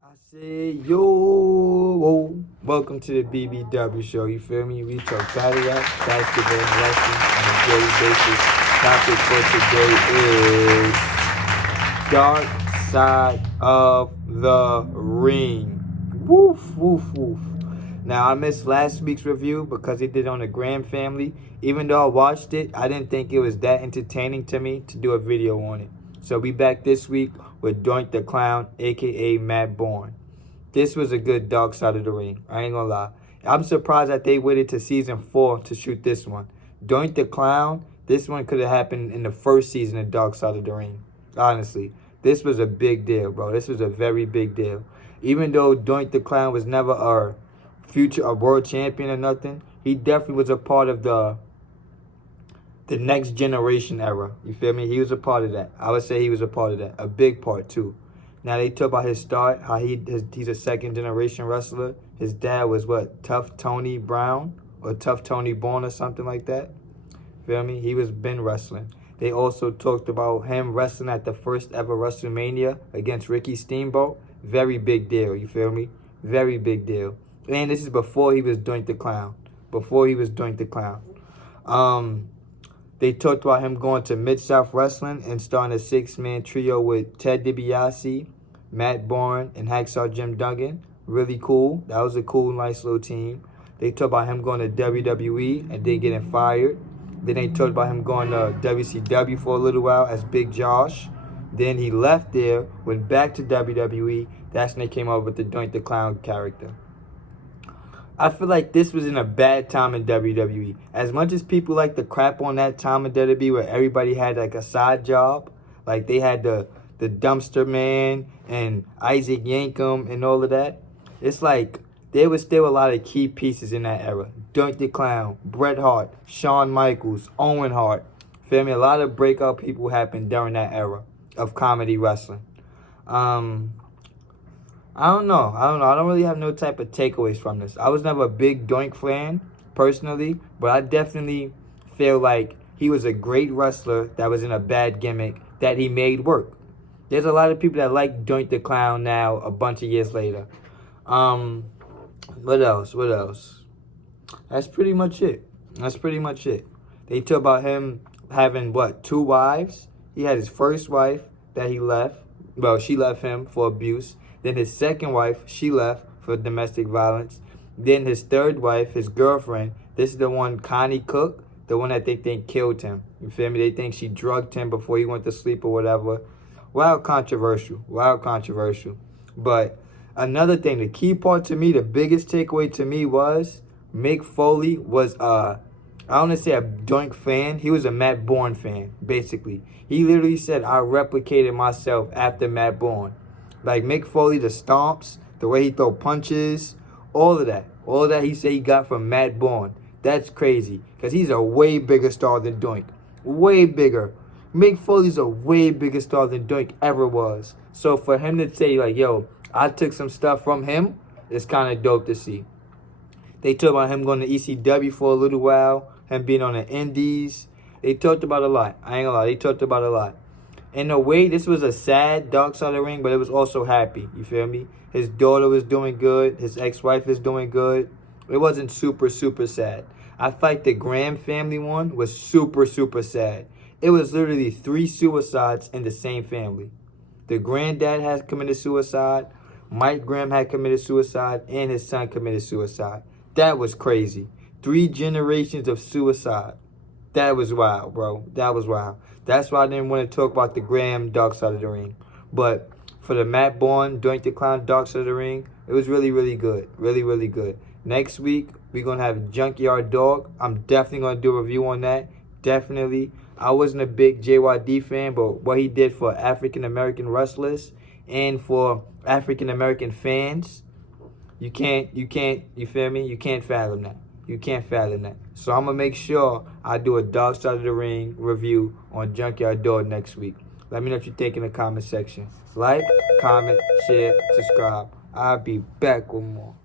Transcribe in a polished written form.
I say, yo, welcome to the BBW show. You feel me? We talk battle rap, basketball, and wrestling on a daily basis. Topic for today is Dark Side of the Ring. Woof, woof, woof. Now, I missed last week's review because it did on the Graham family. Even though I watched it, I didn't think it was that entertaining to me to do a video on it. So we back this week with Doink the Clown, a.k.a. Matt Borne. This was a good Dark Side of the Ring. I ain't gonna lie. I'm surprised that they waited to season 4 to shoot this one. Doink the Clown, this one could have happened in the first season of Dark Side of the Ring. Honestly, this was a big deal, bro. This was a very big deal. Even though Doink the Clown was never a world champion or nothing, he definitely was a part of the next generation era. You feel me? He was a part of that. I would say he was a part of that. A big part, too. Now, they talk about his start, how he's a second generation wrestler. His dad was what? Tough Tony Brown or Tough Tony Borne or something like that. Feel me? He was been wrestling. They also talked about him wrestling at the first ever WrestleMania against Ricky Steamboat. Very big deal. You feel me? Very big deal. And this is before he was Doink the Clown. Before he was Doink the Clown. They talked about him going to Mid-South Wrestling and starting a 6-man trio with Ted DiBiase, Matt Borne, and Hacksaw Jim Duggan. Really cool. That was a cool, nice little team. They talked about him going to WWE and then getting fired. Then they talked about him going to WCW for a little while as Big Josh. Then he left there, went back to WWE. That's when they came up with the Doink the Clown character. I feel like this was in a bad time in WWE. As much as people like to crap on that time in WWE where everybody had like a side job, like they had the Dumpster Man and Isaac Yankem and all of that, it's like there was still a lot of key pieces in that era. Doink the Clown, Bret Hart, Shawn Michaels, Owen Hart. Feel me? A lot of breakout people happened during that era of comedy wrestling. I don't know. I don't really have no type of takeaways from this. I was never a big Doink fan, personally, but I definitely feel like he was a great wrestler that was in a bad gimmick that he made work. There's a lot of people that like Doink the Clown now a bunch of years later. What else? What else? That's pretty much it. That's pretty much it. They talk about him having, what, 2 wives? He had his first wife that he left. Well, she left him for abuse. Then his second wife, she left for domestic violence. Then his third wife, his girlfriend, this is the one, Connie Cook, the one that they think killed him. You feel me? They think she drugged him before he went to sleep or whatever. Wild controversial. Wild controversial. But another thing, the key part to me, the biggest takeaway to me was Mick Foley was, I don't want to say a Doink fan. He was a Matt Borne fan, basically. He literally said, I replicated myself after Matt Borne. Like Mick Foley, the stomps, the way he throw punches, all of that. All of that he said he got from Matt Borne. That's crazy. Because he's a way bigger star than Doink. Way bigger. Mick Foley's a way bigger star than Doink ever was. So for him to say, like, yo, I took some stuff from him, it's kind of dope to see. They talked about him going to ECW for a little while, him being on the Indies. They talked about a lot. I ain't gonna lie, they talked about a lot. In a way, this was a sad Dark Side of the Ring, but it was also happy. You feel me? His daughter was doing good. His ex-wife is doing good. It wasn't super, super sad. I feel like the Graham family one was super, super sad. It was literally 3 suicides in the same family. The granddad had committed suicide. Mike Graham had committed suicide. And his son committed suicide. That was crazy. 3 generations of suicide. That was wild, bro. That was wild. That's why I didn't want to talk about the Graham Dark Side of the Ring. But for the Matt Borne, Doink the Clown Dark Side of the Ring, it was really, really good. Really, really good. Next week, we're going to have Junkyard Dog. I'm definitely going to do a review on that. Definitely. I wasn't a big JYD fan, but what he did for African-American wrestlers and for African-American fans, you feel me? You can't fathom that. You can't fathom that. So I'm going to make sure I do a Dark Side of the Ring review on Junkyard Dog next week. Let me know what you think in the comment section. Like, comment, share, subscribe. I'll be back with more.